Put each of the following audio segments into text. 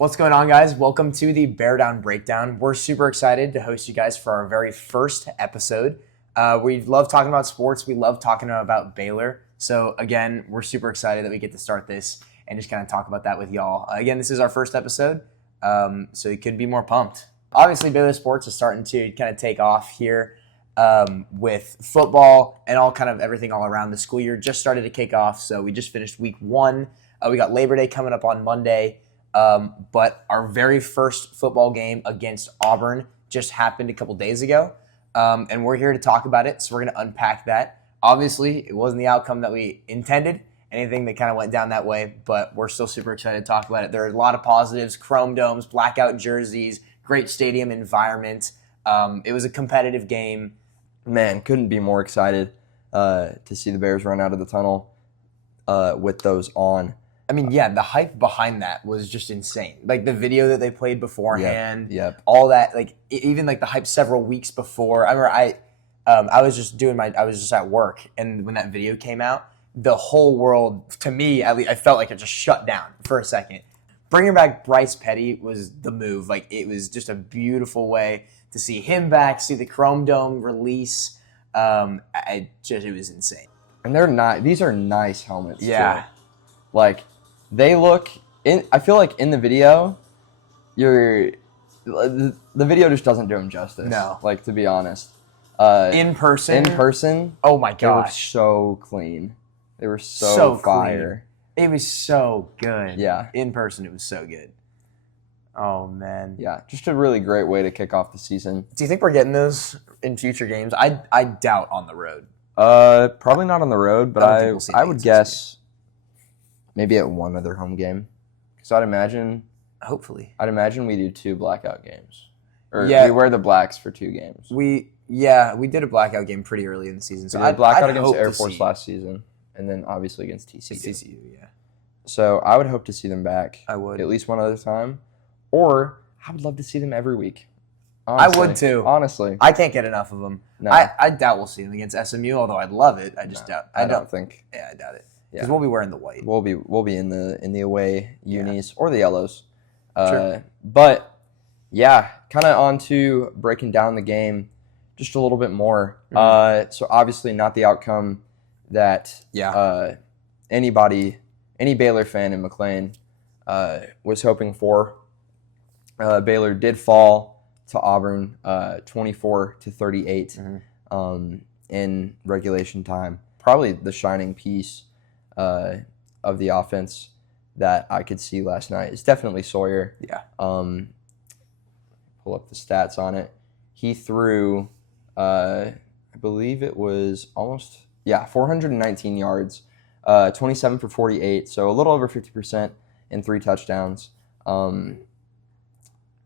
What's going on, guys? Welcome to the Bear Down Breakdown. We're super excited to host you guys for our very first episode. We love talking about sports. We love talking about Baylor. So again, we're super excited that we get to start this and just kind of talk about that with y'all. Again, this is our first episode, so you could be more pumped. Obviously, Baylor sports is starting to kind of take off here with football and all kind of everything all around. The school year just started to kick off, so we just finished week 1. We got Labor Day coming up on Monday. But our very first football game against Auburn just happened a couple days ago, and we're here to talk about it, so we're going to unpack that. Obviously, it wasn't the outcome that we intended, anything that kind of went down that way, but we're still super excited to talk about it. There are a lot of positives: chrome domes, blackout jerseys, great stadium environment. It was a competitive game. Man, couldn't be more excited to see the Bears run out of the tunnel with those on. I mean, yeah, the hype behind that was just insane. Like the video that they played beforehand, Yep. all that. Like even like the hype several weeks before. I remember I was just at work, and when that video came out, the whole world, to me at least, I felt like it just shut down for a second. Bringing back Bryce Petty was the move. Like it was just a beautiful way to see him back, see the Chrome Dome release. It was insane. And these are nice helmets. Yeah, too. Like. They look I feel like in the video, the video just doesn't do them justice. No, like to be honest, in person. Oh my gosh, they were so clean. They were so fire. Clean. It was so good. Yeah, in person it was so good. Oh man. Yeah, just a really great way to kick off the season. Do you think we're getting those in future games? I doubt on the road. Probably not on the road, but I would guess. Maybe at one other home game. Because I'd imagine we do 2 blackout games. Or we wear the blacks for 2 games. We did a blackout game pretty early in the season. So we did blackout against Air Force last season. And then obviously against TCU. Yeah. So I would hope to see them back. I would. At least one other time. Or I would love to see them every week. Honestly, I would too. Honestly. I can't get enough of them. No. I doubt we'll see them against SMU, although I'd love it. I just doubt. I don't think. Yeah, I doubt it. Because we'll be wearing the white. We'll be in the away unis or the yellows. Sure. But yeah, kind of on to breaking down the game just a little bit more. Mm-hmm. So obviously not the outcome that any Baylor fan in McLean was hoping for. Baylor did fall to Auburn 24-38 in regulation time. Probably the shining piece of the offense that I could see last night is definitely Sawyer. Yeah. Pull up the stats on it. He threw, I believe it was 419 yards, 27 for 48, so a little over 50% and 3 touchdowns. Even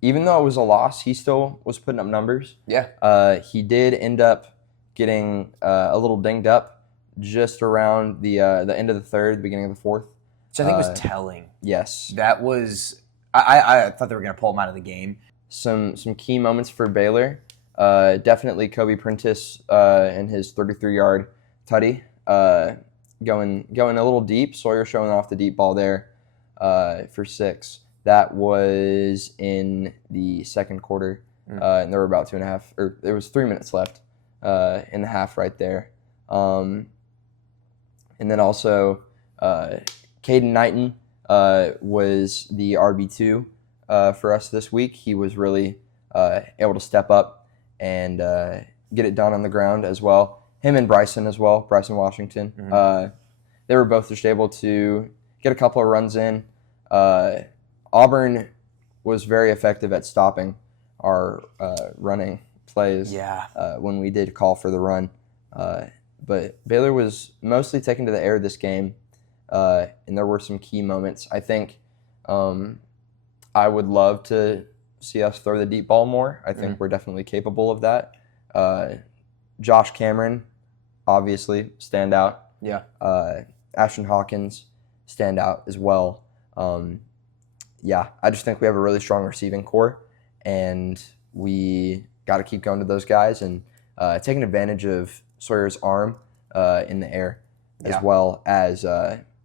though it was a loss, he still was putting up numbers. Yeah. He did end up getting a little dinged up just around the end of the third, beginning of the fourth. Which I think was telling. Yes. That was... I thought they were going to pull him out of the game. Some key moments for Baylor. Definitely Kobe Prentice and his 33-yard tutty. Going a little deep. Sawyer showing off the deep ball there for 6. That was in the second quarter. And there were about 2.5... Or there was 3 minutes left in the half right there. And then also, Caden Knighton was the RB2 for us this week. He was really able to step up and get it done on the ground as well. Him and Bryson as well, Bryson Washington. Mm-hmm. They were both just able to get a couple of runs in. Auburn was very effective at stopping our running plays when we did call for the run. But Baylor was mostly taken to the air this game, and there were some key moments. I think I would love to see us throw the deep ball more. I think we're definitely capable of that. Josh Cameron, obviously, stand out. Yeah. Ashton Hawkins, stand out as well. I just think we have a really strong receiving core, and we got to keep going to those guys and taking advantage of Sawyer's arm in the air, as well as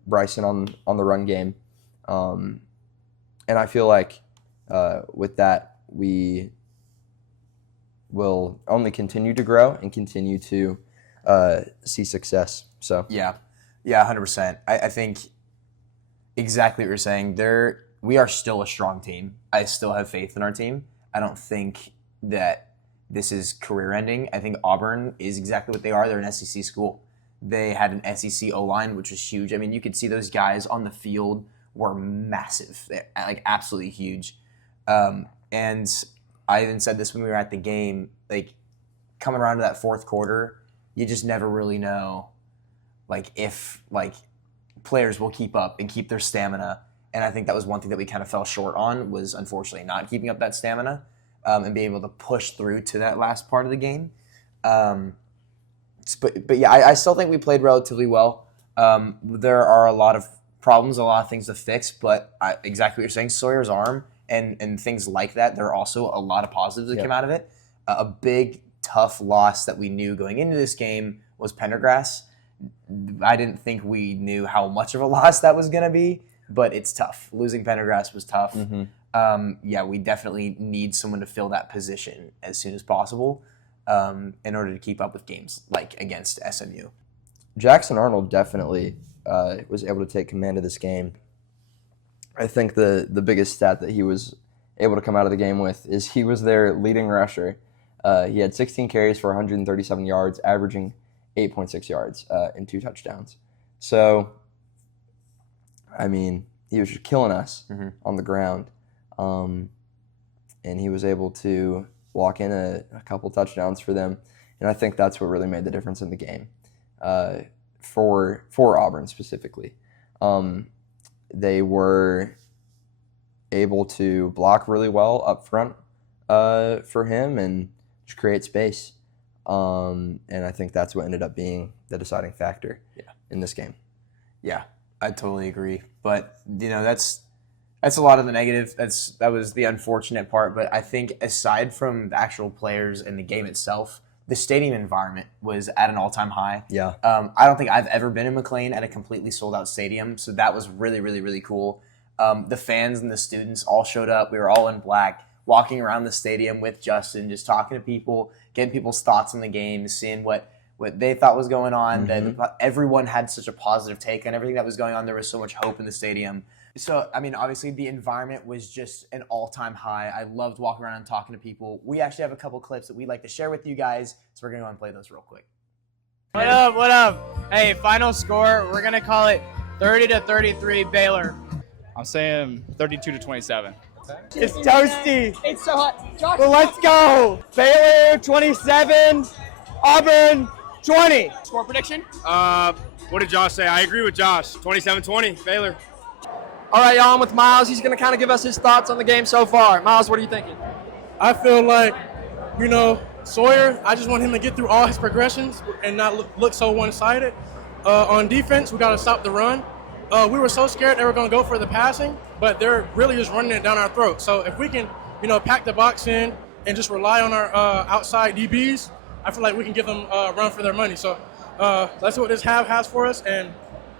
Bryson on the run game. And And I feel like with that, we will only continue to grow and continue to see success. So Yeah, 100%. I think exactly what you're saying. We are still a strong team. I still have faith in our team. I don't think that this is career-ending. I think Auburn is exactly what they are. They're an SEC school. They had an SEC O-line, which was huge. I mean, you could see those guys on the field were massive, like absolutely huge. And I even said this when we were at the game, like coming around to that fourth quarter, you just never really know, like if like players will keep up and keep their stamina. And I think that was one thing that we kind of fell short on, was unfortunately not keeping up that stamina and being able to push through to that last part of the game. But yeah, I still think we played relatively well. There are a lot of problems, a lot of things to fix, but exactly what you're saying, Sawyer's arm and things like that, there are also a lot of positives that came out of it. A big, tough loss that we knew going into this game was Pendergrass. I didn't think we knew how much of a loss that was going to be, but it's tough. Losing Pendergrass was tough. Yeah, we definitely need someone to fill that position as soon as possible in order to keep up with games like against SMU. Jackson Arnold definitely was able to take command of this game. I think the biggest stat that he was able to come out of the game with is he was their leading rusher. He had 16 carries for 137 yards, averaging 8.6 yards and 2 touchdowns. So, I mean, he was just killing us on the ground. And he was able to walk in a couple touchdowns for them. And I think that's what really made the difference in the game for Auburn specifically. They were able to block really well up front for him and just create space. And I think that's what ended up being the deciding factor in this game. Yeah, I totally agree. But, that's a lot of the negative. That was the unfortunate part. But I think aside from the actual players and the game itself, the stadium environment was at an all-time high. Yeah. I don't think I've ever been in McLean at a completely sold-out stadium, so that was really, really, really cool. The fans and the students all showed up. We were all in black, walking around the stadium with Justin, just talking to people, getting people's thoughts on the game, seeing what they thought was going on. That everyone had such a positive take on everything that was going on. There was so much hope in the stadium. So, I mean, obviously the environment was just an all-time high. I loved walking around and talking to people. We actually have a couple clips that we'd like to share with you guys, so we're going to go and play those real quick. What up, what up? Hey, final score, we're going to call it 30-33 Baylor. I'm saying 32-27. It's toasty. It's so hot. Josh, Well, let's go. Baylor 27, Auburn 20. score prediction? What did Josh say? I agree with Josh. 27-20, Baylor. All right, y'all, I'm with Miles. He's going to kind of give us his thoughts on the game so far. Miles, what are you thinking? I feel like, Sawyer, I just want him to get through all his progressions and not look so one-sided. On defense, we got to stop the run. We were so scared they were going to go for the passing, but they're really just running it down our throat. So if we can, pack the box in and just rely on our outside DBs, I feel like we can give them a run for their money. So that's what this half has for us, and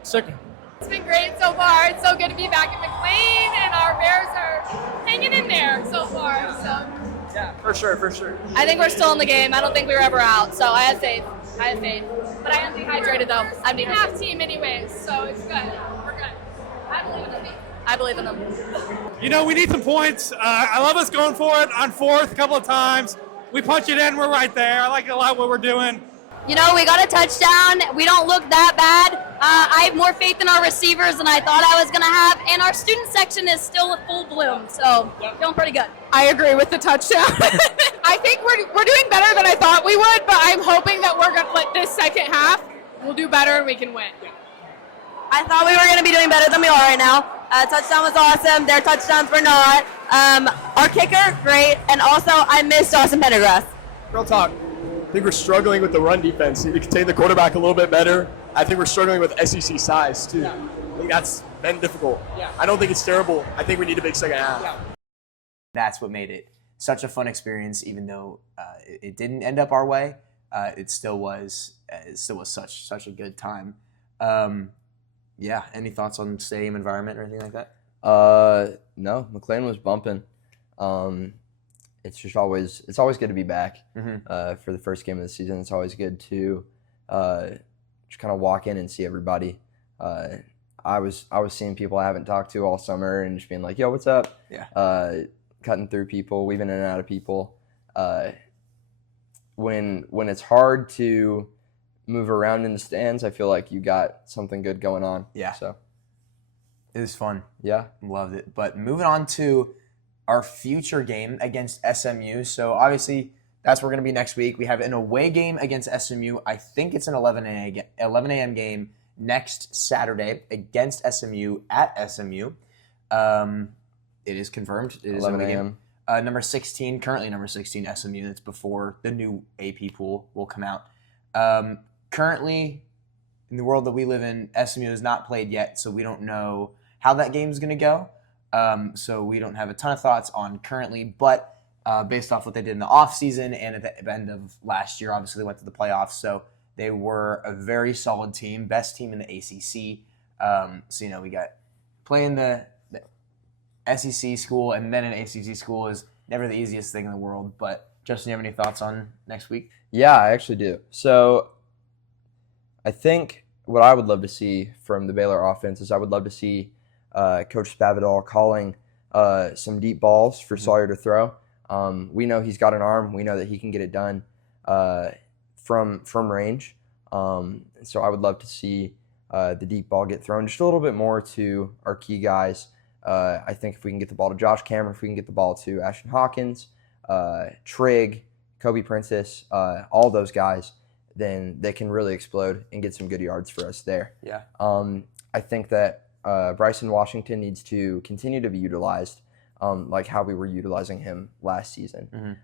second. It's been great so far. It's so good to be back in McLean, and our Bears are hanging in there so far. So Yeah, for sure, for sure. I think we're still in the game. I don't think we were ever out. So I have faith. But I am dehydrated though. I'm dehydrated. Half team anyways, so it's good. We're good. I believe in them. I believe in them. We need some points. I love us going for it on fourth a couple of times. We punch it in, we're right there. I like a lot what we're doing. We got a touchdown. We don't look that bad. I have more faith in our receivers than I thought I was going to have, and our student section is still at full bloom, so feeling pretty good. I agree with the touchdown. I think we're doing better than I thought we would, but I'm hoping that we're going to let this second half, we'll do better and we can win. I thought we were going to be doing better than we are right now. Touchdown was awesome. Their touchdowns were not. Our kicker, great, and also I missed Austin Pendergrass. Real talk. I think we're struggling with the run defense. Need to contain the quarterback a little bit better. I think we're struggling with SEC size, too. Yeah. I think that's been difficult. Yeah. I don't think it's terrible. I think we need a big second half. Yeah. That's what made it such a fun experience, even though it didn't end up our way. It still was such a good time. Any thoughts on stadium environment or anything like that? No, McLean was bumping. It's always good to be back for the first game of the season. It's always good to just kind of walk in and see everybody. I was seeing people I haven't talked to all summer and just being like, "Yo, what's up?" Yeah. Cutting through people, weaving in and out of people. When it's hard to move around in the stands, I feel like you got something good going on. Yeah. So it was fun. Yeah. Loved it. But moving on to our future game against SMU. So obviously that's where we're going to be next week. We have an away game against SMU. I think it's an 11 a.m. game next Saturday against SMU at SMU. It is confirmed. It is 11 a a.m. Number 16, currently number 16 SMU. That's before the new AP pool will come out. Currently, in the world that we live in, SMU has not played yet, so we don't know how that game is going to go. So we don't have a ton of thoughts on currently, but based off what they did in the offseason and at the end of last year, obviously they went to the playoffs, so they were a very solid team, best team in the ACC. So, we got playing the SEC school and then an ACC school is never the easiest thing in the world. But Justin, you have any thoughts on next week? Yeah, I actually do. So I think what I would love to see from the Baylor offense is I would love to see Coach Spavital calling some deep balls for Sawyer to throw. We know he's got an arm. We know that he can get it done from range. So I would love to see the deep ball get thrown just a little bit more to our key guys. I think if we can get the ball to Josh Cameron, if we can get the ball to Ashton Hawkins, Trigg, Kobe Princess, all those guys, then they can really explode and get some good yards for us there. Yeah. I think that Bryson Washington needs to continue to be utilized like how we were utilizing him last season.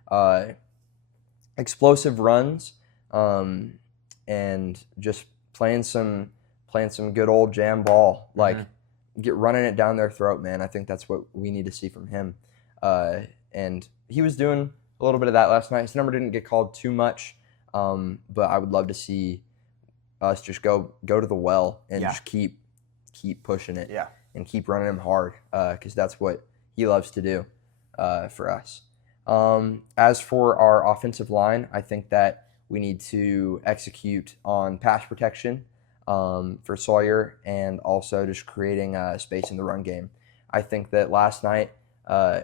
Explosive runs and just playing some good old jam ball, like get running it down their throat, man. I think that's what we need to see from him. And he was doing a little bit of that last night. His number didn't get called too much, but I would love to see us just go to the well and just keep pushing it and keep running him hard because that's what he loves to do for us. As for our offensive line, I think that we need to execute on pass protection for Sawyer and also just creating space in the run game. I think that last night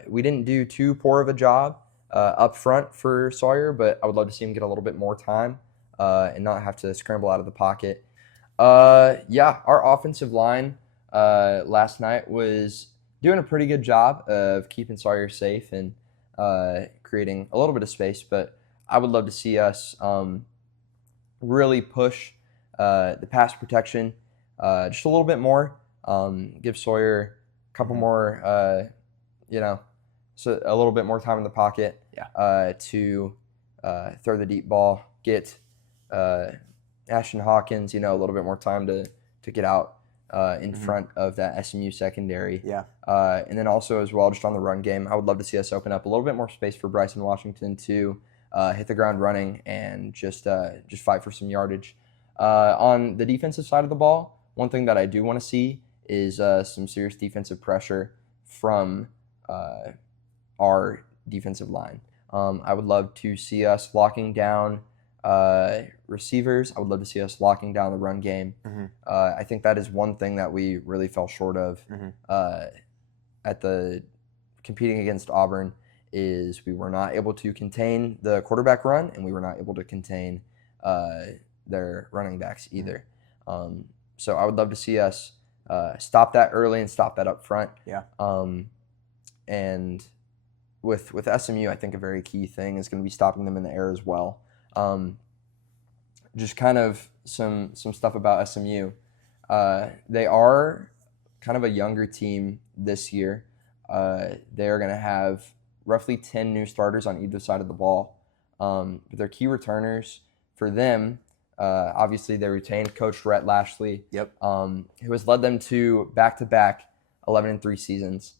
we didn't do too poor of a job up front for Sawyer, but I would love to see him get a little bit more time and not have to scramble out of the pocket. Our offensive line last night was doing a pretty good job of keeping Sawyer safe and creating a little bit of space, but I would love to see us really push the pass protection just a little bit more, give Sawyer a couple more, so a little bit more time in the pocket to throw the deep ball, get Ashton Hawkins, a little bit more time to get out in front of that SMU secondary. Yeah. And then also as well, just on the run game, I would love to see us open up a little bit more space for Bryson Washington to hit the ground running and just fight for some yardage. On the defensive side of the ball, one thing that I do want to see is some serious defensive pressure from our defensive line. I would love to see us locking down receivers. I would love to see us locking down the run game. I think that is one thing that we really fell short of at the competing against Auburn is we were not able to contain the quarterback run and we were not able to contain their running backs either. So I would love to see us stop that early and stop that up front. Yeah. And with SMU, I think a very key thing is going to be stopping them in the air as well. Just kind of some stuff about SMU. They are kind of a younger team this year. They are going to have roughly 10 new starters on either side of the ball. But their key returners for them, obviously they retained Coach Rhett Lashley, who has led them to back-to-back 11-3 seasons.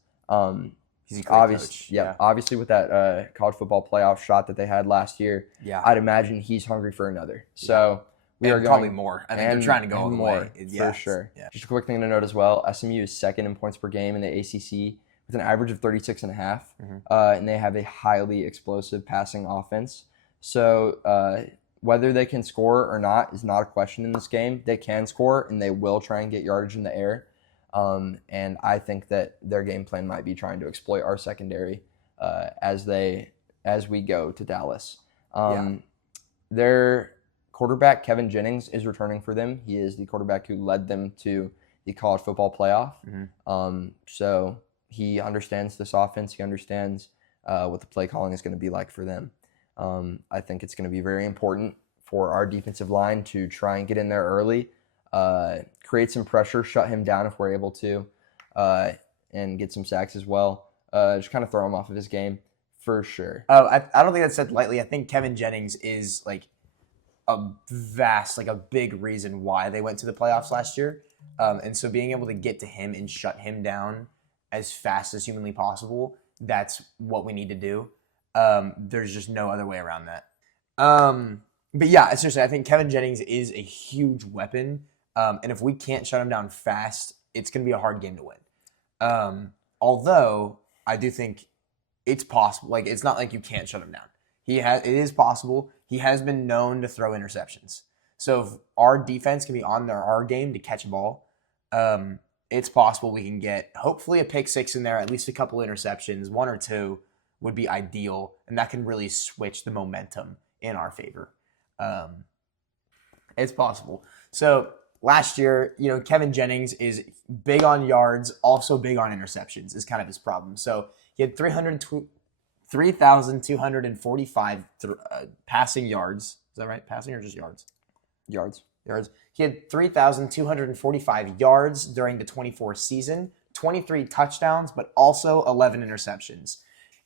He's a great coach. Obviously with that college football playoff shot that they had last year, I'd imagine he's hungry for another. So We and are probably going more. I think they're trying to go all the more, way. for sure. Yeah. Just a quick thing to note as well, SMU is second in points per game in the ACC with an average of 36.5, and they have a highly explosive passing offense. So whether they can score or not is not a question in this game. They can score, and they will try and get yardage in the air. And I think that their game plan might be trying to exploit our secondary as we go to Dallas. Their quarterback, Kevin Jennings, is returning for them. He is the quarterback who led them to the college football playoff. So he understands this offense. He understands what the play calling is going to be like for them. I think it's going to be very important for our defensive line to try and get in there early, create some pressure, shut him down if we're able to, and get some sacks as well. Just kind of throw him off of his game for sure. I don't think that's said lightly. I think Kevin Jennings is like a big reason why they went to the playoffs last year. And so being able to get to him and shut him down as fast as humanly possible, that's what we need to do. There's just no other way around that. But yeah, seriously, I think Kevin Jennings is a huge weapon. And if we can't shut him down fast, it's going to be a hard game to win. Although I do think it's possible. Like, it's not like you can't shut him down. It is possible. He has been known to throw interceptions. So if our defense can be on our game to catch a ball, it's possible we can get hopefully a pick six in there, at least a couple interceptions, 1 or 2 would be ideal, and that can really switch the momentum in our favor. It's possible. So last year, Kevin Jennings is big on yards, also big on interceptions is kind of his problem. So he had 3,245 passing yards. Is that right? Passing or just yards? Yards. He had 3,245 yards during the 24 season, 23 touchdowns, but also 11 interceptions.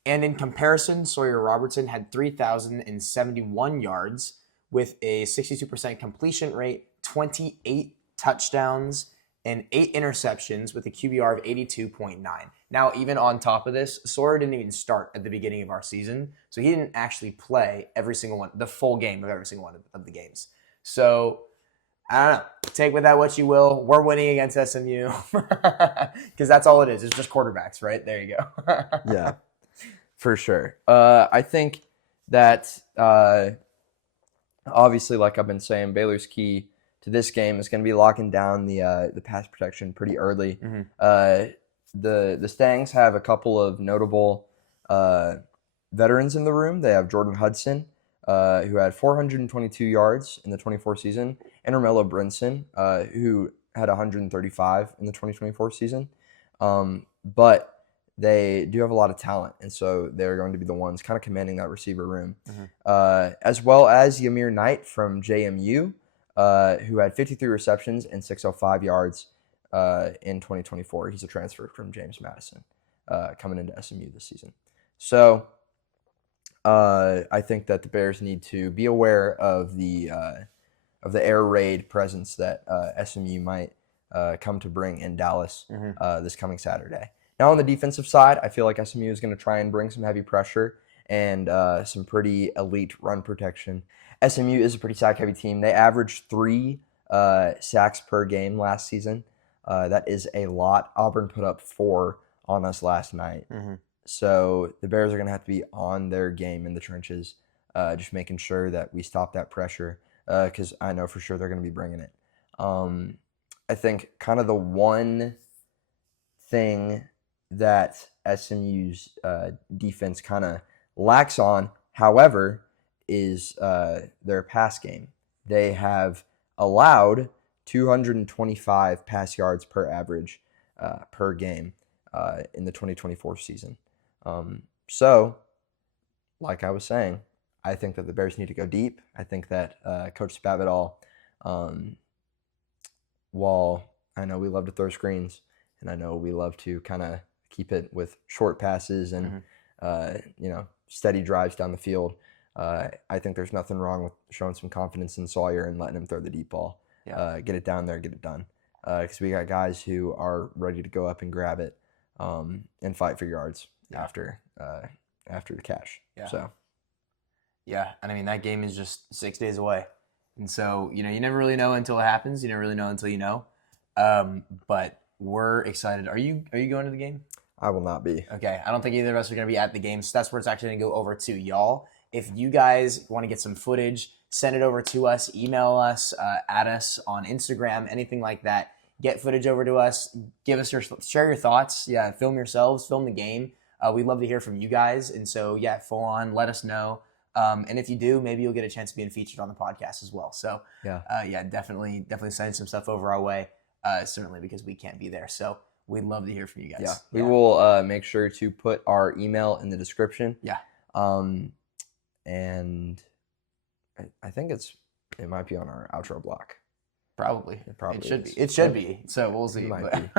And in comparison, Sawyer Robertson had 3,071 yards with a 62% completion rate, 28 touchdowns, and 8 interceptions with a QBR of 82.9. Now, even on top of this, Sawyer didn't even start at the beginning of our season, so he didn't actually play the full game of every single one of the games. So, I don't know. Take with that what you will. We're winning against SMU because that's all it is. It's just quarterbacks, right? There you go. Yeah, for sure. I think that obviously, like I've been saying, Baylor's key to this game is going to be locking down the pass protection pretty early. The Stangs have a couple of notable veterans in the room. They have Jordan Hudson, who had 422 yards in the 24 season, and Romello Brinson, who had 135 in the 2024 season. But they do have a lot of talent, and so they're going to be the ones kind of commanding that receiver room. As well as Yamir Knight from JMU, who had 53 receptions and 605 yards in 2024. He's a transfer from James Madison, coming into SMU this season. So I think that the Bears need to be aware of the air raid presence that SMU might come to bring in Dallas this coming Saturday. Now on the defensive side, I feel like SMU is going to try and bring some heavy pressure and some pretty elite run protection. SMU is a pretty sack-heavy team. They averaged 3 sacks per game last season. That is a lot. Auburn put up 4 on us last night. So the Bears are going to have to be on their game in the trenches, just making sure that we stop that pressure because I know for sure they're going to be bringing it. I think kind of the one thing that SMU's defense kind of lacks on, however, is their pass game. They have allowed 225 pass yards per average per game in the 2024 season. So, like I was saying, I think that the Bears need to go deep. I think that Coach Spavital, while I know we love to throw screens, and I know we love to kind of keep it with short passes and steady drives down the field, I think there's nothing wrong with showing some confidence in Sawyer and letting him throw the deep ball. Get it down there, get it done. Because we got guys who are ready to go up and grab it and fight for yards after the catch. So. Yeah, and I mean, that game is just 6 days away. And so, you never really know until it happens. You never really know until you know. But we're excited. Are you going to the game? I will not be. Okay. I don't think either of us are going to be at the game. So that's where it's actually going to go over to y'all. If you guys want to get some footage, send it over to us, email us, add us on Instagram, anything like that. Get footage over to us. Share your thoughts. Yeah, film yourselves. Film the game. We'd love to hear from you guys. And so, yeah, full on. Let us know. And if you do, maybe you'll get a chance of being featured on the podcast as well. So, definitely send some stuff over our way. Certainly because we can't be there. So we'd love to hear from you guys. Yeah, we will make sure to put our email in the description. Yeah. And I think it might be on our outro block. Probably. It should is. be. It should be. So we'll see. It might be.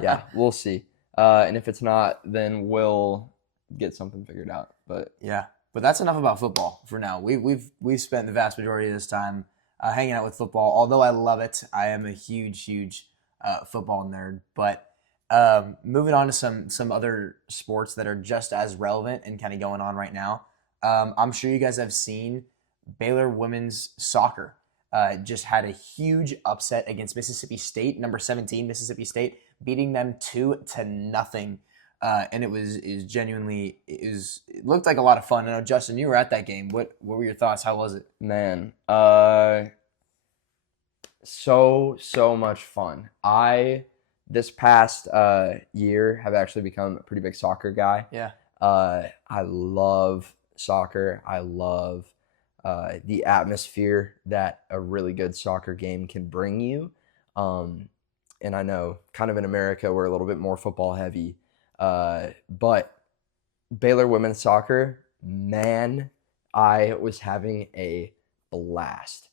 Yeah, we'll see. And if it's not, then we'll get something figured out. But yeah. But that's enough about football for now. We've spent the vast majority of this time hanging out with football. Although I love it, I am a huge football nerd. But moving on to some other sports that are just as relevant and kind of going on right now. I'm sure you guys have seen Baylor women's soccer just had a huge upset against Mississippi State, number 17 Mississippi State, beating them 2-0. And it looked like a lot of fun. I know, Justin, you were at that game. What were your thoughts? How was it? man, so much fun. This past year have actually become a pretty big soccer guy. Yeah. I love soccer. I love the atmosphere that a really good soccer game can bring you. And I know kind of in America, we're a little bit more football heavy. But Baylor women's soccer, man, I was having a blast.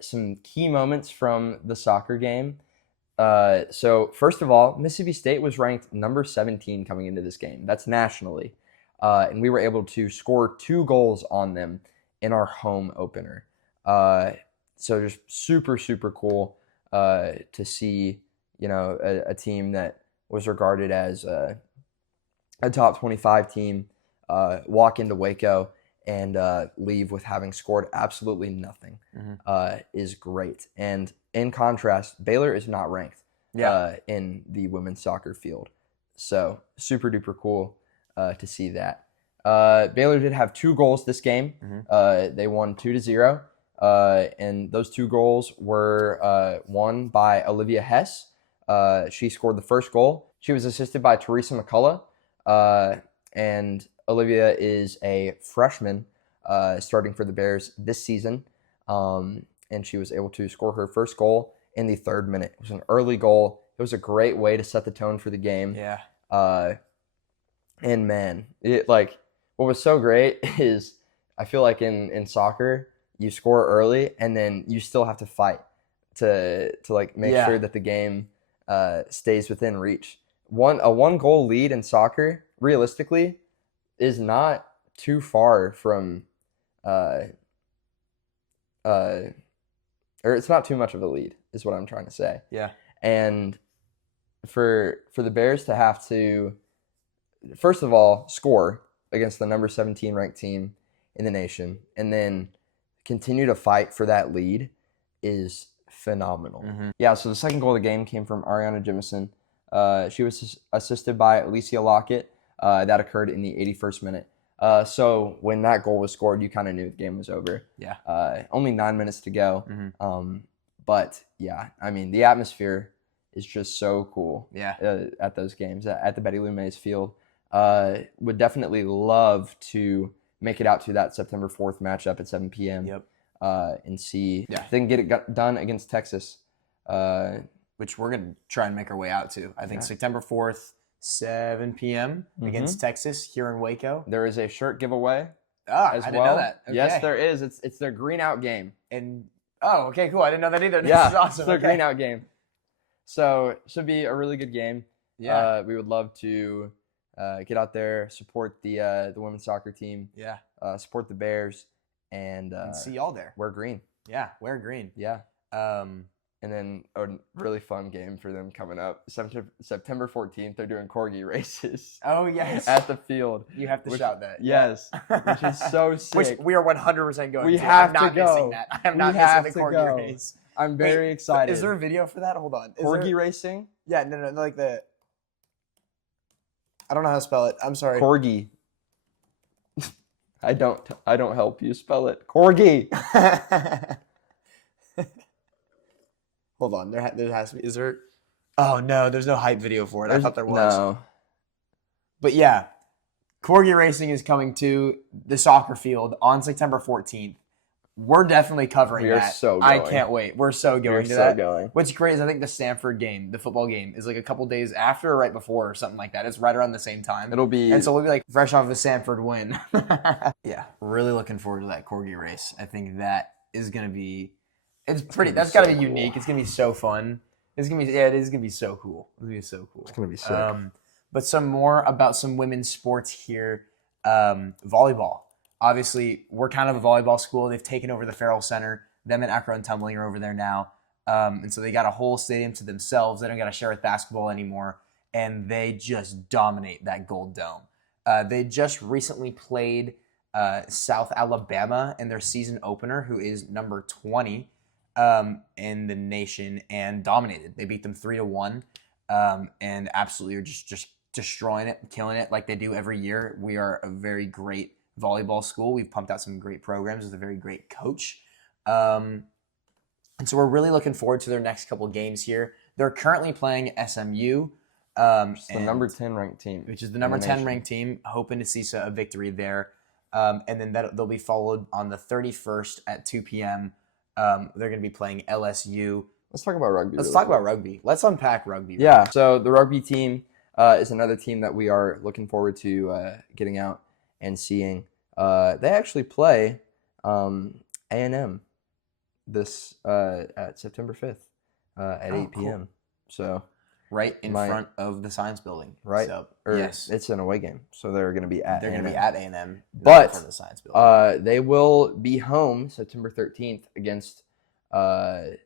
Some key moments from the soccer game. So first of all, Mississippi State was ranked number 17 coming into this game. That's nationally. And we were able to score 2 goals on them in our home opener. So just super cool to see, a team that was regarded as a top 25 team walk into Waco and leave with having scored absolutely nothing is great. And in contrast, Baylor is not ranked in the women's soccer field. So super duper cool to see that. Baylor did have 2 goals this game. They won 2-0. And those 2 goals were won by Olivia Hess. She scored the first goal. She was assisted by Teresa McCullough. And Olivia is a freshman starting for the Bears this season. And she was able to score her first goal in the 3rd minute. It was an early goal. It was a great way to set the tone for the game. Yeah. And man, what was so great is I feel like in soccer, you score early and then you still have to fight to make sure that the game stays within reach. A 1-goal lead in soccer, realistically, is not too far from or it's not too much of a lead, is what I'm trying to say. Yeah. And for the Bears to have to, first of all, score against the number 17 ranked team in the nation, and then continue to fight for that lead is phenomenal. Yeah, so the second goal of the game came from Ariana Jemison. She was assisted by Alicia Lockett. That occurred in the 81st minute. So when that goal was scored, you kind of knew the game was over. Yeah. Only 9 minutes to go. But yeah, I mean, the atmosphere is just so cool. Yeah. At those games at the Betty Lou Mays Field. Would definitely love to make it out to that September 4th matchup at 7 p.m. Yep. And see if they can get it done against Texas. Which we're going to try and make our way out to. I think September 4th, 7 p.m. against Texas here in Waco. There is a shirt giveaway I didn't know that. Okay. Yes, there is. It's their green out game. And okay, cool. I didn't know that either. This is awesome. It's their green out game. So it should be a really good game. Yeah. We would love to get out there, support the women's soccer team. Yeah. Support the Bears and see y'all there. Wear green. Yeah, wear green. Yeah. And then a really fun game for them coming up. September 14th, they're doing corgi races. Oh, yes. At the field. You have to shout that. Yes. Which is so sick. Which we are 100% going We to. have I'm not to go. missing that. I'm not missing the corgi race. I'm very excited. Is there a video for that? Hold on. Corgi racing? Yeah, no, like the... I don't know how to spell it. I'm sorry. Corgi. I don't help you spell it. Corgi. Hold on. There has to be. Is there? Oh no, there's no hype video for it. I thought there was. No. But yeah, corgi racing is coming to the soccer field on September 14th. We're definitely covering that. We are so I going. can't wait. We're so going to so that. Going. What's great is I think the Stanford game, the football game, is like a couple days after or right before or something like that. It's right around the same time. It'll be... And so we'll be like fresh off a Stanford win. Yeah, really looking forward to that corgi race. I think that is going to be... That's got to be unique. It's going to be so fun. It's going to be... Yeah, it is going to be so cool. It's going to be so cool. It's going to be sick. But some more about some women's sports here. Volleyball. Obviously, we're kind of a volleyball school. They've taken over the Farrell Center. Them and Akron Tumbling are over there now. And so they got a whole stadium to themselves. They don't got to share with basketball anymore. And they just dominate that Gold Dome. They just recently played South Alabama in their season opener, who is number 20 in the nation, and dominated. They beat them 3-1 and absolutely are just destroying it, killing it like they do every year. We are a very great volleyball school. We've pumped out some great programs with a very great coach. And so we're really looking forward to their next couple games here. They're currently playing SMU. It's the number 10 ranked team. Which is the number 10 ranked team, hoping to see a victory there. And then they'll be followed on the 31st at 2 p.m. They're going to be playing LSU. Let's talk about rugby. Let's talk about rugby. Let's unpack rugby. Yeah, so the rugby team is another team that we are looking forward to getting out and seeing. They actually play A&M this at September 5th at 8 p.m. Cool. So right in front of the science building. Right. So, yes. It's an away game, so they're going to be at A&M. But in front of the science building. They will be home September 13th against the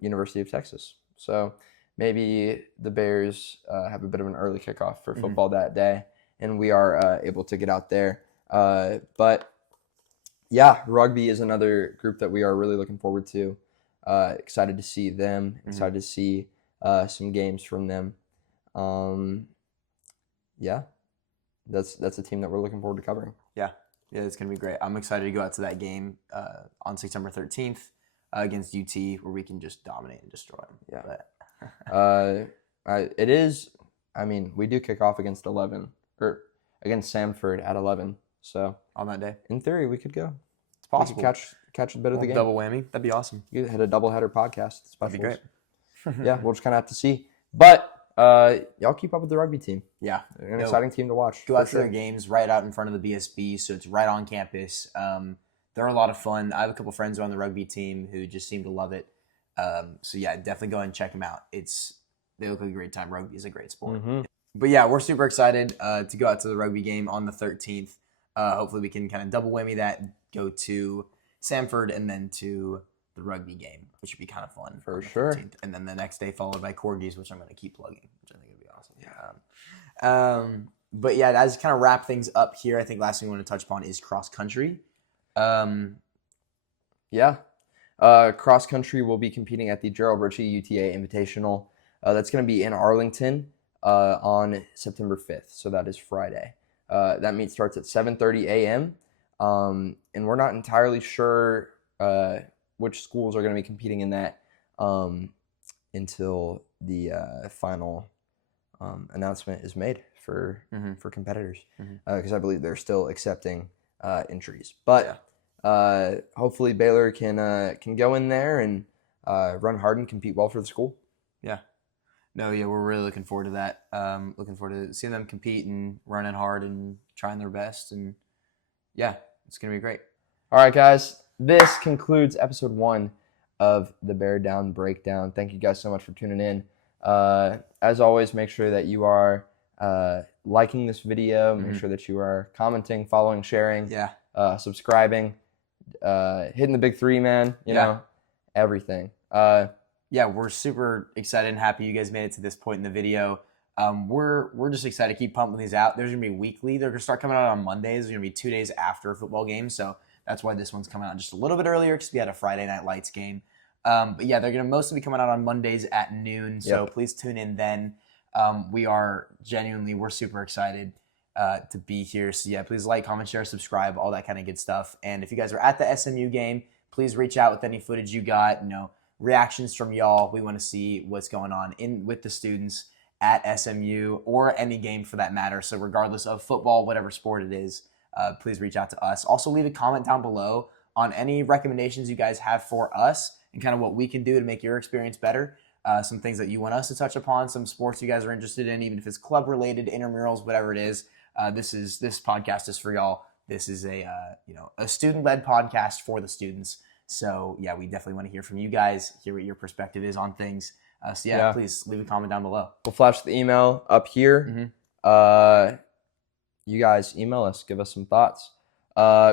University of Texas. So maybe the Bears have a bit of an early kickoff for football that day, and we are able to get out there. But yeah, rugby is another group that we are really looking forward to. Excited to see them. Excited to see some games from them. Yeah, that's a team that we're looking forward to covering. Yeah, it's gonna be great. I'm excited to go out to that game on September 13th against UT, where we can just dominate and destroy them. Yeah. It is. I mean, we do kick off against against Samford at 11. So on that day, in theory, we could go. It's possible. We could catch a bit of the game. Double whammy. That'd be awesome. You had a doubleheader podcast. That'd be great. Yeah, we'll just kind of have to see. But y'all keep up with the rugby team. Yeah, they're an exciting team to watch. Go out to their games right out in front of the BSB, so it's right on campus. They're a lot of fun. I have a couple friends who are on the rugby team who just seem to love it. So yeah, definitely go and check them out. They look like a great time. Rugby is a great sport. But yeah, we're super excited to go out to the rugby game on the 13th. Hopefully we can kind of double whammy that, go to Samford and then to the rugby game, which would be kind of fun. For sure. 13th. And then the next day followed by Corgis, which I'm going to keep plugging, which I think would be awesome. Yeah. But yeah, that just kind of wrap things up here. I think last thing we want to touch upon is cross country. Yeah. Cross country will be competing at the Gerald Ritchie UTA Invitational. That's going to be in Arlington on September 5th. So that is Friday. That meet starts at 7:30 a.m. And we're not entirely sure which schools are going to be competing in that until the final announcement is made for competitors. Because I believe they're still accepting entries. But hopefully Baylor can go in there and run hard and compete well for the school. Yeah. No, yeah, we're really looking forward to that. Looking forward to seeing them compete and running hard and trying their best. And yeah, it's going to be great. All right, guys. This concludes episode 1 of the Bear Down Breakdown. Thank you guys so much for tuning in. As always, make sure that you are liking this video. Make sure that you are commenting, following, sharing, subscribing, hitting the big 3, man, you know. everything. Yeah, we're super excited and happy you guys made it to this point in the video. We're just excited to keep pumping these out. There's gonna be weekly. They're gonna start coming out on Mondays. They're gonna be 2 days after a football game, so that's why this one's coming out just a little bit earlier because we had a Friday Night Lights game. But yeah, they're gonna mostly be coming out on Mondays at noon. So please tune in then. We're super excited to be here. So yeah, please like, comment, share, subscribe, all that kind of good stuff. And if you guys are at the SMU game, please reach out with any footage you got. Reactions from y'all. We want to see what's going on with the students at SMU or any game for that matter. So regardless of football, whatever sport it is, please reach out to us. Also leave a comment down below on any recommendations you guys have for us and kind of what we can do to make your experience better. Some things that you want us to touch upon, some sports you guys are interested in, even if it's club related, intramurals, whatever it is. This podcast is for y'all. This is a student-led podcast for the students. So yeah, we definitely want to hear from you guys, hear what your perspective is on things. Please leave a comment down below. We'll flash the email up here. You guys email us, give us some thoughts.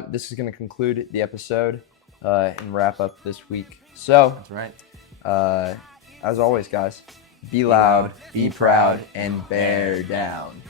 This is going to conclude the episode and wrap up this week. So that's right. As always, guys, be loud, be proud, and bear down.